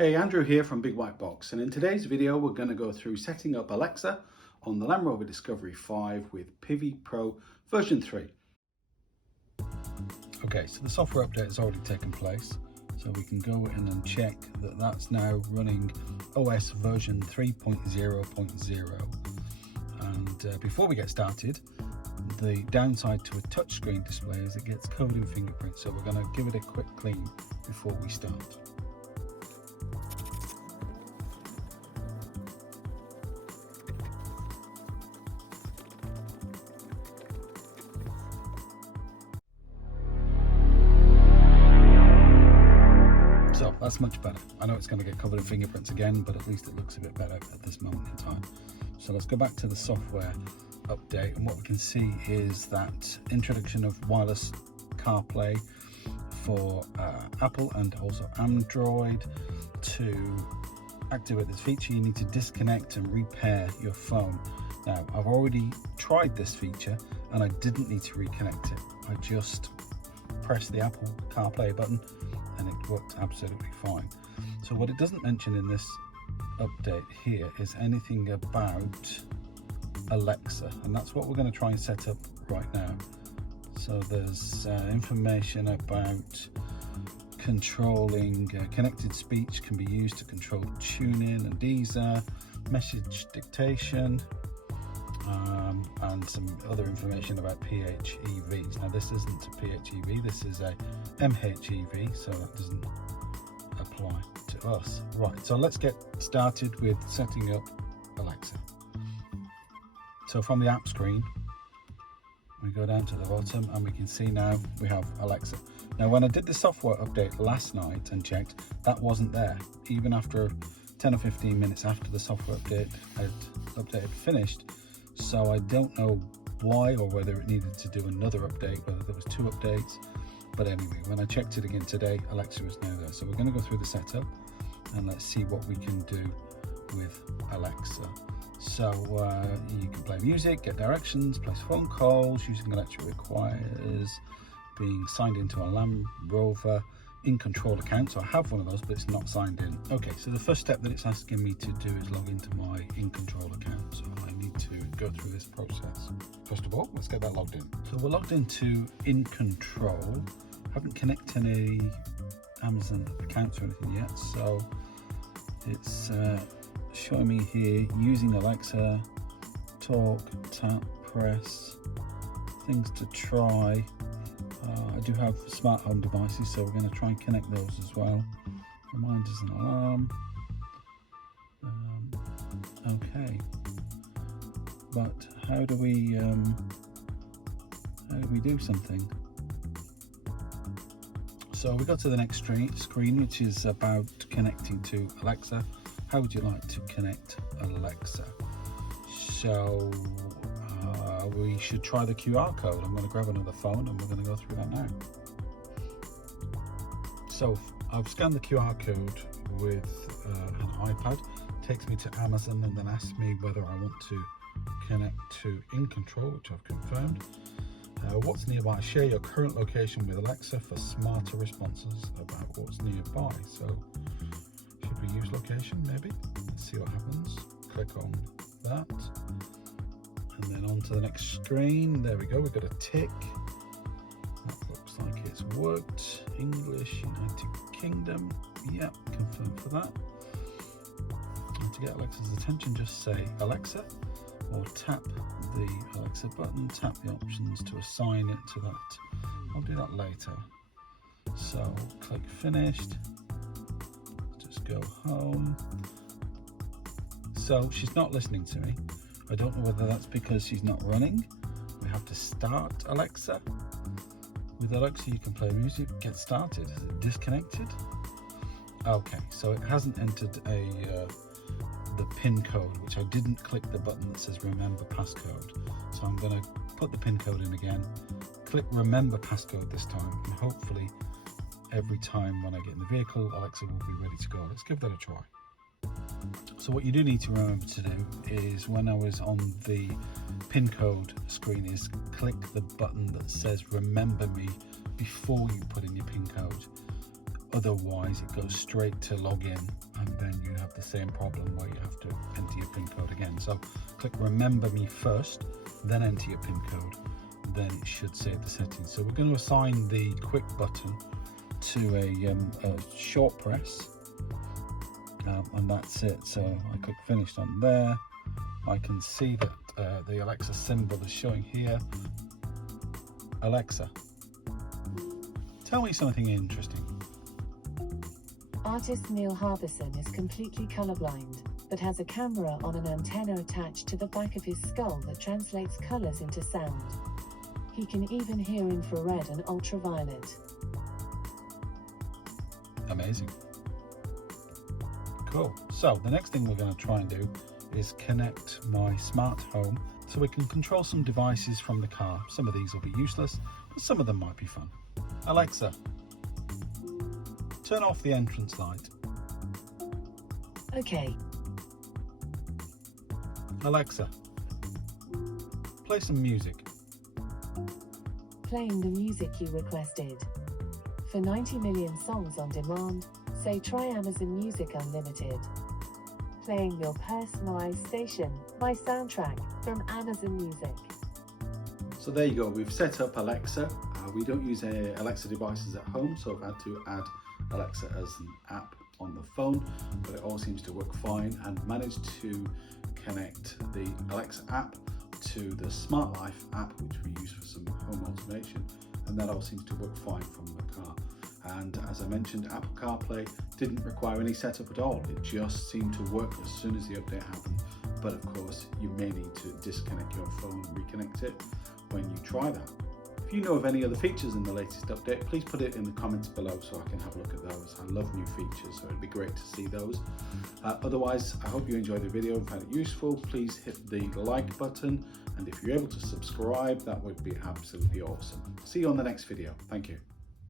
Hey, Andrew here from Big White Box, and in today's video we're going to go through setting up Alexa on the Land Rover Discovery 5 with Pivi Pro version 3. Okay, so the software update has already taken place, so we can go in and check that that's now running OS version 3.0.0. And before we get started, the downside to a touchscreen display is it gets covered in fingerprints, so we're going to give it a quick clean before we start. So that's much better. I know it's going to get covered in fingerprints again, but at least it looks a bit better at this moment in time. So let's go back to the software update, and what we can see is that introduction of wireless CarPlay for Apple and also Android. To activate this feature, you need to disconnect and repair your phone. Now, I've already tried this feature and I didn't need to reconnect it. I just pressed the Apple CarPlay button and it worked absolutely fine. So what it doesn't mention in this update here is anything about Alexa, and that's what we're going to try and set up right now. So there's information about controlling connected speech can be used to control tune-in and Deezer, message dictation, and some other information about PHEVs. Now this isn't a PHEV, this is a MHEV, so that doesn't apply to us. Right, so let's get started with setting up Alexa. So from the app screen, we go down to the bottom and we can see now we have Alexa. Now when I did the software update last night and checked, that wasn't there. Even after 10 or 15 minutes after the software update had finished. So I don't know why, or whether it needed to do another update, whether there was 2 updates. But anyway, when I checked it again today, Alexa is now there. So we're going to go through the setup and let's see what we can do with Alexa. So you can play music, get directions, place phone calls. Using Alexa requires being signed into a Land Rover in-control account. So I have one of those, but it's not signed in. Okay, so the first step that it's asking me to do is log into my in-control account. So I need to go through this process. First of all, let's get that logged in. So we're logged into in-control. Haven't connected any Amazon accounts or anything yet. So it's showing me here using Alexa, talk, tap, press, things to try. I do have smart home devices, so we're going to try and connect those as well. Reminders and alarm. Okay, but how do we do something? So we got to the next screen, which is about connecting to Alexa. How would you like to connect Alexa? So we should try the QR code. I'm going to grab another phone and we're going to go through that now. So I've scanned the QR code with an iPad. It takes me to Amazon and then asks me whether I want to connect to in-control, which I've confirmed. What's nearby? Share your current location with Alexa for smarter responses about what's nearby. So should we use location maybe? Let's see what happens. Click on that. And then on to the next screen. There we go, we've got a tick. That looks like it's worked. English, United Kingdom. Yep, confirm for that. And to get Alexa's attention, just say Alexa, or tap the Alexa button, tap the options to assign it to that. I'll do that later. So click finished. Just go home. So she's not listening to me. I don't know whether that's because she's not running. We have to start Alexa. With Alexa you can play music, get started. Is it disconnected? Okay, so it hasn't entered the PIN code, which I didn't click the button that says remember passcode. So I'm going to put the PIN code in again, click remember passcode this time, and hopefully every time when I get in the vehicle, Alexa will be ready to go. Let's give that a try. So what you do need to remember to do is, when I was on the PIN code screen, is click the button that says remember me before you put in your PIN code. Otherwise it goes straight to login, and then you have the same problem where you have to enter your PIN code again. So click remember me first, then enter your PIN code, then it should save the settings. So we're going to assign the quick button to a short press, and that's it. So I click finished on there. I can see that the Alexa symbol is showing here. Alexa, tell me something interesting. Artist Neil Harbison is completely colorblind, but has a camera on an antenna attached to the back of his skull that translates colors into sound. He can even hear infrared and ultraviolet. Amazing. Cool. So the next thing we're going to try and do is connect my smart home so we can control some devices from the car. Some of these will be useless, but some of them might be fun. Alexa, turn off the entrance light. Okay. Alexa, play some music. Playing the music you requested. For 90 million songs on demand, say try Amazon Music Unlimited. Playing your personalized station, My Soundtrack, from Amazon Music. So there you go, we've set up Alexa. We don't use Alexa devices at home, so I've had to add Alexa as an app on the phone, but it all seems to work fine, and managed to connect the Alexa app to the Smart Life app, which we use for some home automation, and that all seems to work fine from the car. And as I mentioned, Apple CarPlay didn't require any setup at all. It just seemed to work as soon as the update happened. But of course, you may need to disconnect your phone and reconnect it when you try that. If you know of any other features in the latest update, please put it in the comments below so I can have a look at those. I love new features, so it'd be great to see those. Otherwise, I hope you enjoyed the video and found it useful. Please hit the like button, and if you're able to subscribe, that would be absolutely awesome. See you on the next video. Thank you.